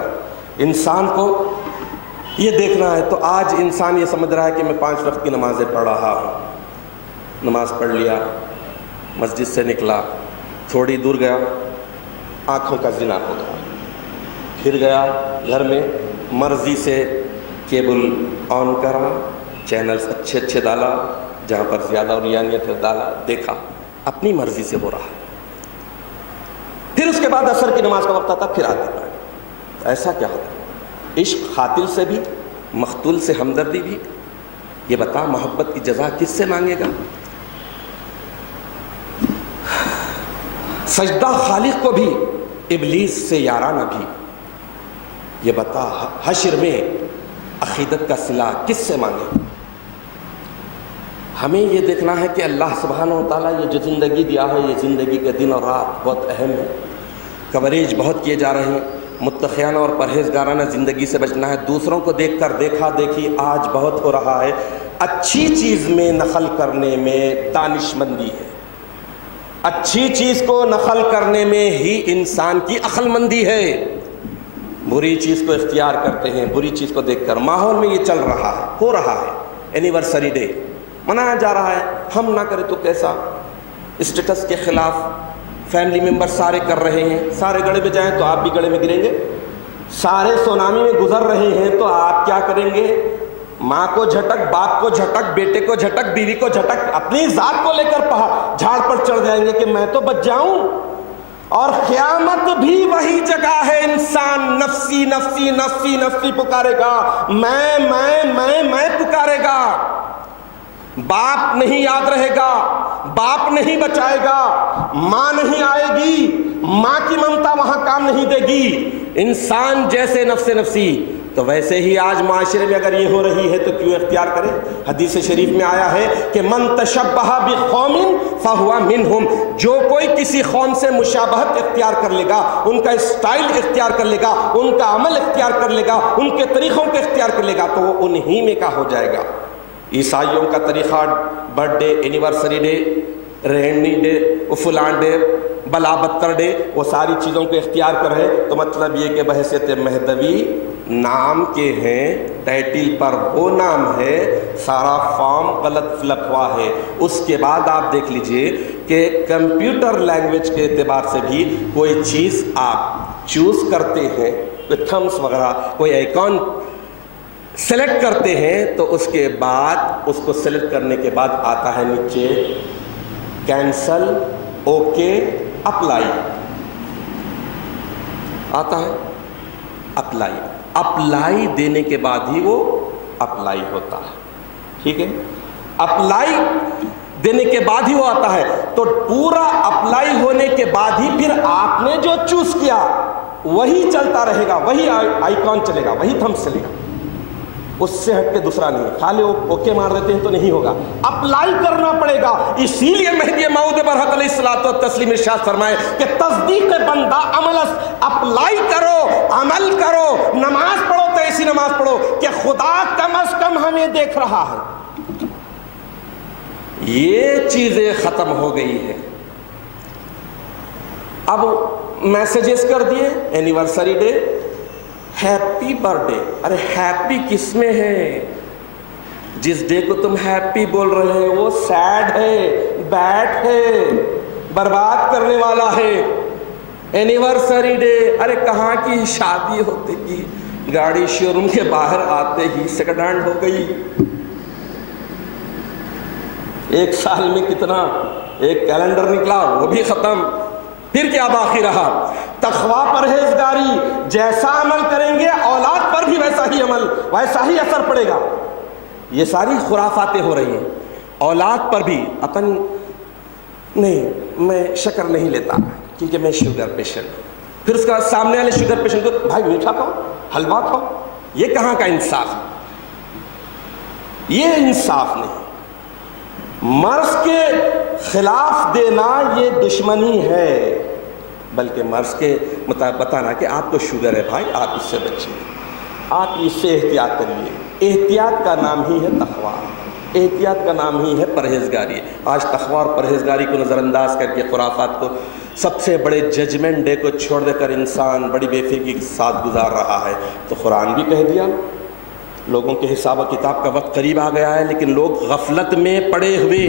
انسان کو یہ دیکھنا ہے۔ تو آج انسان یہ سمجھ رہا ہے کہ میں 5 وقت کی نمازیں پڑھ رہا ہوں، نماز پڑھ لیا، مسجد سے نکلا، تھوڑی دور گیا، آنکھوں کا زنا ہو گیا، پھر گیا گھر میں، مرضی سے کیبل آن کرا، چینلز اچھے اچھے ڈالا، جہاں پر زیادہ اورانیت ہے ڈالا، دیکھا، اپنی مرضی سے ہو رہا ہے۔ پھر اس کے بعد عصر کی نماز کا وقت آتا، پھر آتے پڑھے۔ ایسا کیا ہوتا ہے؟ عشق قاتل سے بھی، مقتول سے ہمدردی بھی۔ یہ بتا محبت کی جزا کس سے مانگے گا؟ سجدہ خالق کو بھی، ابلیس سے یارانہ بھی۔ یہ بتا حشر میں عقیدت کا صلہ کس سے مانگے؟ ہمیں یہ دیکھنا ہے کہ اللہ سبحانہ و تعالیٰ یہ جو زندگی دیا ہے، یہ زندگی کے دن اور رات بہت اہم ہے، کوریج بہت کیے جا رہے ہیں، متقیانہ اور پرہیزگارانہ زندگی سے بچنا ہے۔ دوسروں کو دیکھ کر دیکھا دیکھی آج بہت ہو رہا ہے۔ اچھی چیز میں نقل کرنے میں دانش مندی ہے، اچھی چیز کو نقل کرنے میں ہی انسان کی عقل مندی ہے. بری چیز کو اختیار کرتے ہیں, بری چیز کو دیکھ کر. ماحول میں یہ چل رہا ہے, ہو رہا ہے. اینیورسری ڈے منایا جا رہا ہے, ہم نہ کریں تو کیسا؟ اسٹیٹس کے خلاف فیملی ممبر سارے کر رہے ہیں. سارے گڑھے میں جائیں تو آپ بھی گڑھے میں گریں گے. سارے سونامی میں گزر رہے ہیں تو آپ کیا کریں گے؟ ماں کو جھٹک, باپ کو جھٹک, بیٹے کو جھٹک, بیوی کو جھٹک, اپنی ذات کو لے کر جھاڑ پر چڑھ جائیں گے کہ میں تو بچ جاؤں. اور قیامت بھی وہی جگہ ہے. انسان نفسی نفسی نفسی نفسی پکارے گا, میں پکارے گا. باپ نہیں یاد رہے گا, باپ نہیں بچائے گا, ماں نہیں آئے گی, ماں کی ممتا وہاں کام نہیں دے گی. انسان جیسے نفس نفسی, تو ویسے ہی آج معاشرے میں اگر یہ ہو رہی ہے تو کیوں اختیار کرے؟ حدیث شریف میں آیا ہے کہ من تشبہ بقوم فہو منہم, جو کوئی کسی قوم سے مشابہت اختیار کر لے گا, ان کا اسٹائل اختیار کر لے گا, ان کا عمل اختیار کر لے گا, ان کے طریقوں کو اختیار کر لے گا, تو وہ انہی میں کا ہو جائے گا. عیسائیوں کا طریقہ برتھ ڈے, اینیورسری ڈے, رہنی ڈے, فلان ڈے, بلا بدتر ڈے, وہ ساری چیزوں کو اختیار کر رہے. تو مطلب یہ کہ بحیثیت مہدوی نام کے ہیں, ٹائٹل پر وہ نام ہے, سارا فارم غلط فلپ ہوا ہے. اس کے بعد آپ دیکھ لیجئے کہ کمپیوٹر لینگویج کے اعتبار سے بھی کوئی چیز آپ چوز کرتے ہیں, کوئی تھمس وغیرہ, کوئی آئیکن سلیکٹ کرتے ہیں, تو اس کے بعد اس کو سلیکٹ کرنے کے بعد آتا ہے نیچے کینسل, اوکے, اپلائی, آتا ہے اپلائی. اپلائی دینے کے بعد ہی وہ اپلائی ہوتا ہے. ٹھیک ہے, اپلائی دینے کے بعد ہی وہ آتا ہے. تو پورا اپلائی ہونے کے بعد ہی پھر آپ نے جو چوز کیا وہی چلتا رہے گا, وہی آئیکن چلے گا, وہی تھمس چلے گا, اس سے ہٹ کے دوسرا نہیں. خالی اوکے مار دیتے ہیں تو نہیں ہوگا, اپلائی کرنا پڑے گا. اسی لیے مہدی موعود برحق علیہ الصلوۃ والتسلیم ارشاد فرمائے کہ تصدیق بندہ عمل, اپلائی کرو, عمل کرو, نماز پڑھو تو ایسی نماز پڑھو کہ خدا کم از کم ہمیں دیکھ رہا ہے. یہ چیزیں ختم ہو گئی ہے. اب میسیجز کر دیے, anniversary day, happy birthday. ارے ہیپی کس میں ہے؟ جس ڈے کو تم ہیپی بول رہے ہیں وہ سیڈ ہے, بیڈ ہے, برباد کرنے والا ہے. اینیورسری ڈے, ارے کہاں کی شادی ہوتے کی گاڑی شو روم کے باہر آتے ہی سیکنڈ ہینڈ ہو گئی. ایک سال میں کتنا, ایک کیلنڈر نکلا وہ بھی ختم. پھر کیا باقی رہا؟ تقویٰ, پرہیزگاری. جیسا عمل کریں گے اولاد پر بھی ویسا ہی عمل, ویسا ہی اثر پڑے گا. یہ ساری خرافاتیں ہو رہی ہیں. اولاد پر بھی اپن نہیں, میں شکر نہیں لیتا کیونکہ میں شوگر پیشنٹ. پھر اس کا سامنے والے شوگر پیشنٹ کو بھائی میٹھا کھاؤ, حلوہ کھاؤ. یہ کہاں کا انصاف؟ یہ انصاف نہیں. مرض کے خلاف دینا یہ دشمنی ہے, بلکہ مرض کے مطابق بتانا کہ آپ کو شوگر ہے بھائی, آپ اس سے بچیے, آپ اس سے احتیاط کریے. احتیاط کا نام ہی ہے تقویٰ, احتیاط کا نام ہی ہے پرہیزگاری. آج تقویٰ اور پرہیزگاری کو نظر انداز کر کے خرافات کو, سب سے بڑے ججمنٹ ڈے کو چھوڑ دے کر انسان بڑی بے فکری کے ساتھ گزار رہا ہے. تو قرآن بھی کہہ دیا لوگوں کے حساب و کتاب کا وقت قریب آ گیا ہے, لیکن لوگ غفلت میں پڑے ہوئے,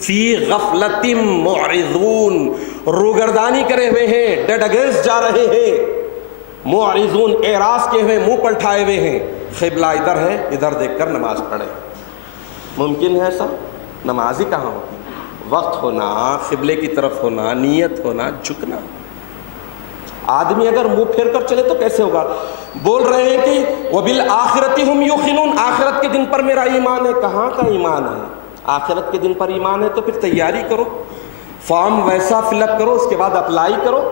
فی غفلت معرضون, روگردانی کرے ہوئے ہیں, ڈیڈ اگینسٹ جا رہے ہیں. معرضون, اعراض کے ہوئے, منہ پلٹائے ہوئے ہیں. قبلہ ادھر ہے, ادھر دیکھ کر نماز پڑھے. ممکن ہے ایسا؟ نماز ہی کہاں ہوتی؟ وقت ہونا, قبلے کی طرف ہونا, نیت ہونا, جھکنا. آدمی اگر منہ پھیر کر چلے تو کیسے ہوگا؟ بول رہے ہیں کہ وَبِالْآخِرَةِ هُمْ يُوقِنُونَ, آخرت کے دن پر میرا ایمان ہے. کہاں کا ایمان ہے؟ آخرت کے دن پر ایمان ہے تو پھر تیاری کرو, فارم ویسا فل اپ کرو, اس کے بعد اپلائی کرو.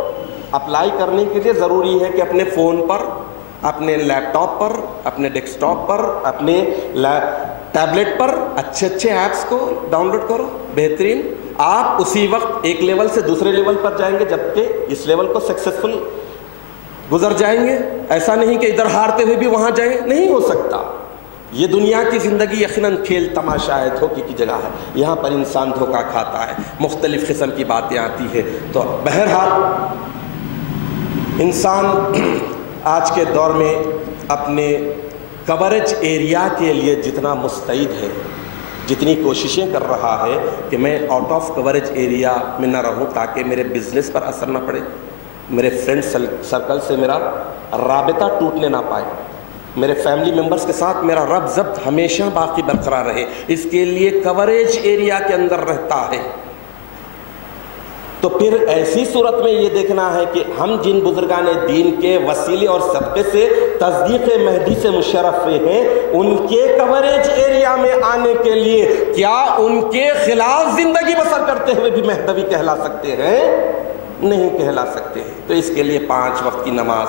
اپلائی کرنے کے لیے ضروری ہے کہ اپنے فون پر, اپنے لیپ ٹاپ پر, اپنے ڈیسک ٹاپ پر, اپنے ٹیبلٹ پر اچھے اچھے ایپس کو ڈاؤن لوڈ کرو. بہترین, آپ اسی وقت ایک لیول سے دوسرے لیول پر جائیں گے, جبکہ اس لیول کو سکسیسفل گزر جائیں گے. ایسا نہیں کہ ادھر ہارتے ہوئے بھی وہاں جائیں, نہیں ہو سکتا. یہ دنیا کی زندگی یقیناً کھیل تماشا ہے، دھوکے کی جگہ ہے، یہاں پر انسان دھوکہ کھاتا ہے، مختلف قسم کی باتیں آتی ہے۔ تو بہرحال انسان آج کے دور میں اپنے کوریج ایریا کے لیے جتنا مستعد ہے، جتنی کوششیں کر رہا ہے کہ میں آؤٹ آف کوریج ایریا میں نہ رہوں تاکہ میرے بزنس پر اثر نہ پڑے، میرے فرینڈ سرکل سے میرا رابطہ ٹوٹنے نہ پائے، میرے فیملی ممبرز کے ساتھ میرا ربط ضبط ہمیشہ باقی برقرار رہے، اس کے لیے کوریج ایریا کے اندر رہتا ہے۔ تو پھر ایسی صورت میں یہ دیکھنا ہے کہ ہم جن بزرگان دین کے وسیلے اور صدقے سے تصدیق مہدی سے مشرف ہوئے ہیں، ان کے کوریج ایریا میں آنے کے لیے کیا ان کے خلاف زندگی بسر کرتے ہوئے بھی مہدوی کہلا سکتے ہیں؟ نہیں کہلا سکتے ہیں۔ تو اس کے لیے 5 وقت کی نماز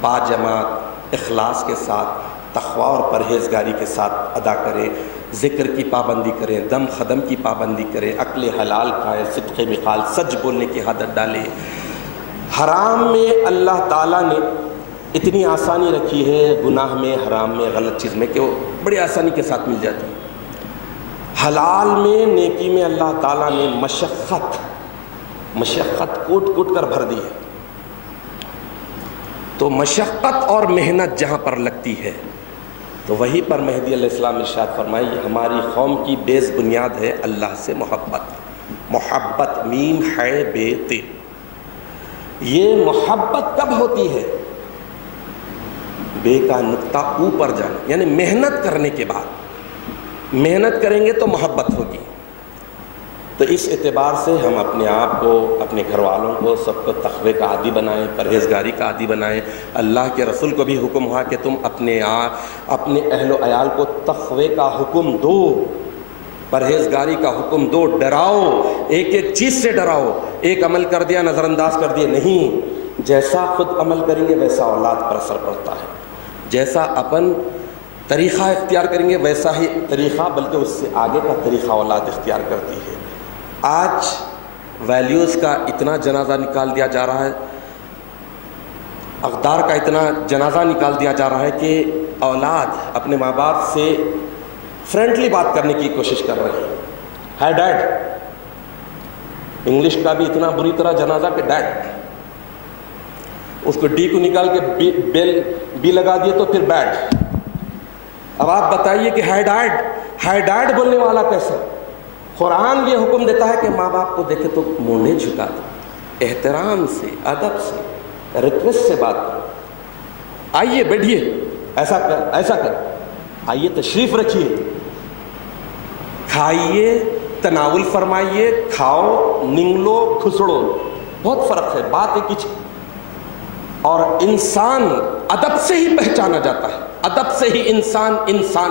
باجماعت اخلاص کے ساتھ، تقویٰ اور پرہیزگاری کے ساتھ ادا کریں، ذکر کی پابندی کریں، دم خدم کی پابندی کریں، عقل حلال کھائیں، صدق مقال سچ بولنے کی عادت ڈالیں۔ حرام میں اللہ تعالیٰ نے اتنی آسانی رکھی ہے، گناہ میں، حرام میں، غلط چیز میں، کہ وہ بڑی آسانی کے ساتھ مل جاتی ہے۔ حلال میں، نیکی میں اللہ تعالیٰ نے مشقت کوٹ کوٹ کر بھر دی ہے۔ تو مشقت اور محنت جہاں پر لگتی ہے تو وہیں پر مہدی علیہ السلام ارشاد فرمائے، یہ ہماری قوم کی بیس بنیاد ہے اللہ سے محبت میم ہے بے تے۔ یہ محبت کب ہوتی ہے؟ بے کا نقطہ اوپر جانا، یعنی محنت کرنے کے بعد، محنت کریں گے تو محبت ہوگی۔ تو اس اعتبار سے ہم اپنے آپ کو، اپنے گھر والوں کو، سب کو تقوی کا عادی بنائیں، پرہیزگاری کا عادی بنائیں۔ اللہ کے رسول کو بھی حکم ہوا کہ تم اپنے اہل و عیال کو تقوی کا حکم دو، پرہیزگاری کا حکم دو، ڈراؤ، ایک ایک چیز سے ڈراؤ۔ ایک عمل کر دیا نظر انداز کر دیا نہیں، جیسا خود عمل کریں گے ویسا اولاد پر اثر پڑتا ہے، جیسا اپن طریقہ اختیار کریں گے ویسا ہی طریقہ، بلکہ اس سے آگے کا طریقہ اولاد اختیار کرتی ہے۔ آج ویلیوز کا اتنا جنازہ نکال دیا جا رہا ہے، اقدار کا اتنا جنازہ نکال دیا جا رہا ہے کہ اولاد اپنے ماں باپ سے فرینڈلی بات کرنے کی کوشش کر رہے ہیں۔ ہے ڈیڈ، انگلش کا بھی اتنا بری طرح جنازہ کہ ڈیڈ، اس کو ڈی کو نکال کے بی لگا دیے تو پھر بیڈ۔ اب آپ بتائیے کہ ہے ڈیڈ بولنے والا کیسے؟ قرآن یہ حکم دیتا ہے کہ ماں باپ کو دیکھے تو منہ نہیں جھکا دو، احترام سے، ادب سے، ریکویسٹ سے بات کرو۔ آئیے بیٹھیے، ایسا کر، آئیے تشریف رکھیے، کھائیے، تناول فرمائیے، کھاؤ، نگلو، کھسڑو، بہت فرق ہے، بات ایک ہی چیز۔ اور انسان ادب سے ہی پہچانا جاتا ہے، ادب سے ہی انسان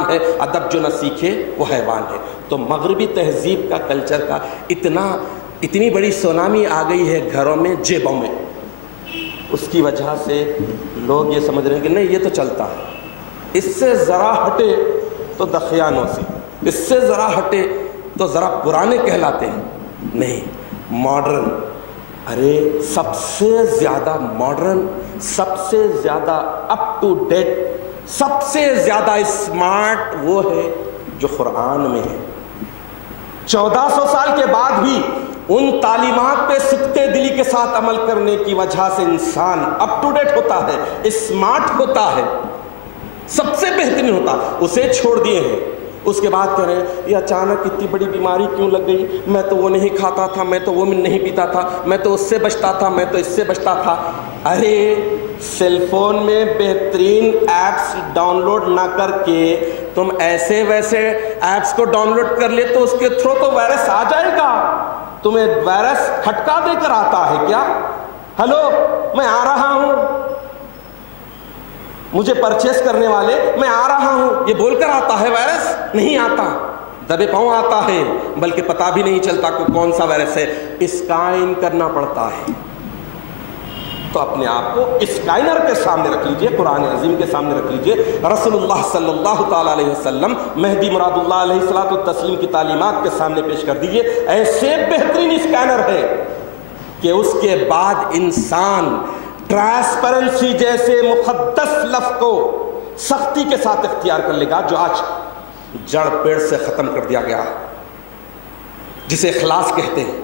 ہے، ادب جو نہ سیکھے وہ حیوان ہے۔ تو مغربی تہذیب کا، کلچر کا اتنی بڑی سونامی آ گئی ہے گھروں میں، جیبوں میں، اس کی وجہ سے لوگ یہ سمجھ رہے ہیں کہ نہیں یہ تو چلتا ہے، اس سے ذرا ہٹے تو دخیانوں سے، اس سے ذرا ہٹے تو ذرا پرانے کہلاتے ہیں۔ نہیں، ماڈرن، ارے سب سے زیادہ ماڈرن، سب سے زیادہ اپ ٹو ڈیٹ، سب سے زیادہ اسمارٹ وہ ہے جو قرآن میں ہے۔ 1400 سال کے بعد بھی ان تعلیمات پہ سکتے دلی کے ساتھ عمل کرنے کی وجہ سے انسان اپ ٹو ڈیٹ ہوتا ہے، اسمارٹ ہوتا ہے، سب سے بہترین ہوتا ہے۔ اسے چھوڑ دیے ہیں، اس کے بعد کہہ رہے ہیں یہ اچانک اتنی بڑی بیماری کیوں لگ گئی، میں تو وہ نہیں کھاتا تھا، میں تو وہ نہیں پیتا تھا، میں تو اس سے بچتا تھا، میں تو اس سے بچتا تھا۔ ارے سیل فون میں بہترین ایپس ڈاؤن لوڈ نہ کر کے تم ایسے ویسے ایپس کو ڈاؤن لوڈ کر لے تو اس کے تھرو تو وائرس آ جائے گا۔ تمہیں وائرس کھٹکا دے کر آتا ہے کیا؟ ہلو میں آ رہا ہوں، مجھے پرچیز کرنے والے میں آ رہا ہوں یہ بول کر آتا ہے وائرس؟ نہیں آتا، دبے پاؤں آتا ہے، بلکہ پتہ بھی نہیں چلتا کہ کون سا وائرس ہے، اسکین کرنا پڑتا ہے۔ تو اپنے آپ کو اسکائنر کے سامنے رکھ لیجئے، قرآن عظیم کے سامنے رکھ لیجئے، رسول اللہ صلی اللہ تعالیٰ علیہ وسلم، مہدی مراد اللہ علیہ الصلوۃ والتسلیم کی تعلیمات کے سامنے پیش کر دیجئے۔ ایسے بہترین اسکینر ہے کہ اس کے بعد انسان ٹرانسپیرنسی جیسے مقدس لفظ کو سختی کے ساتھ اختیار کر لے گا، جو آج جڑ پیڑ سے ختم کر دیا گیا، جسے اخلاص کہتے ہیں،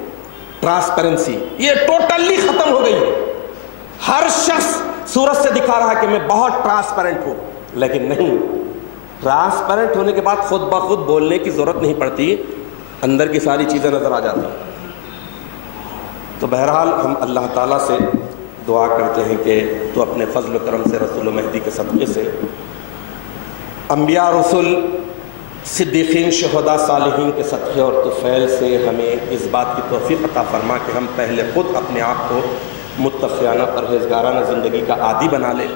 ٹرانسپیرنسی، یہ ٹوٹلی ختم ہو گئی ہے۔ ہر شخص صورت سے دکھا رہا ہے کہ میں بہت ٹرانسپیرنٹ ہوں، لیکن نہیں، ٹرانسپیرنٹ ہونے کے بعد خود بخود بولنے کی ضرورت نہیں پڑتی، اندر کی ساری چیزیں نظر آ جاتی ہیں۔ تو بہرحال ہم اللہ تعالیٰ سے دعا کرتے ہیں کہ تو اپنے فضل و کرم سے، رسول و مہدی کے صدقے سے، انبیاء، رسول، صدیقین، شہداء، صالحین کے صدقے اور طفیل سے ہمیں اس بات کی توفیق عطا فرما کہ ہم پہلے خود اپنے آپ کو متقیانہ پرہیزگارانہ زندگی کا عادی بنا لیں،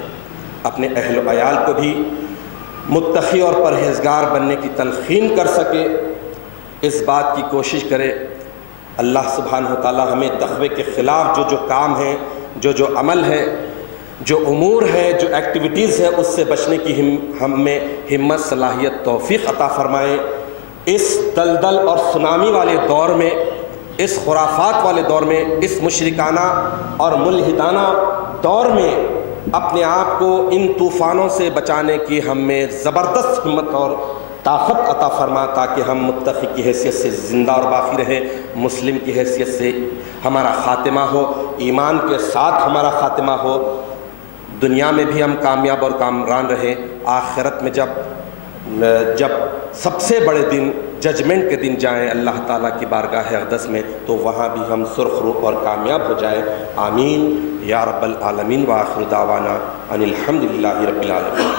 اپنے اہل و عیال کو بھی متقی اور پرہیزگار بننے کی تلقین کر سکے، اس بات کی کوشش کرے۔ اللہ سبحانہ و تعالی ہمیں تقوی کے خلاف جو کام ہیں، جو عمل ہے، جو امور ہے، جو ایکٹیویٹیز ہے، اس سے بچنے کی ہم میں ہمت، صلاحیت، توفیق عطا فرمائے۔ اس دلدل اور سونامی والے دور میں، اس خرافات والے دور میں، اس مشرکانہ اور ملحدانہ دور میں اپنے آپ کو ان طوفانوں سے بچانے کی ہم میں زبردست ہمت اور طاقت عطا فرما، تاکہ ہم متقی کی حیثیت سے زندہ اور باقی رہیں، مسلم کی حیثیت سے ہمارا خاتمہ ہو، ایمان کے ساتھ ہمارا خاتمہ ہو، دنیا میں بھی ہم کامیاب اور کامران رہیں، آخرت میں جب سب سے بڑے دن، ججمنٹ کے دن جائیں اللہ تعالیٰ کی بارگاہ اقدس میں، تو وہاں بھی ہم سرخ روح اور کامیاب ہو جائیں۔ آمین یا رب العالمین، وآخر دعوانا ان الحمد للہ رب العالمین۔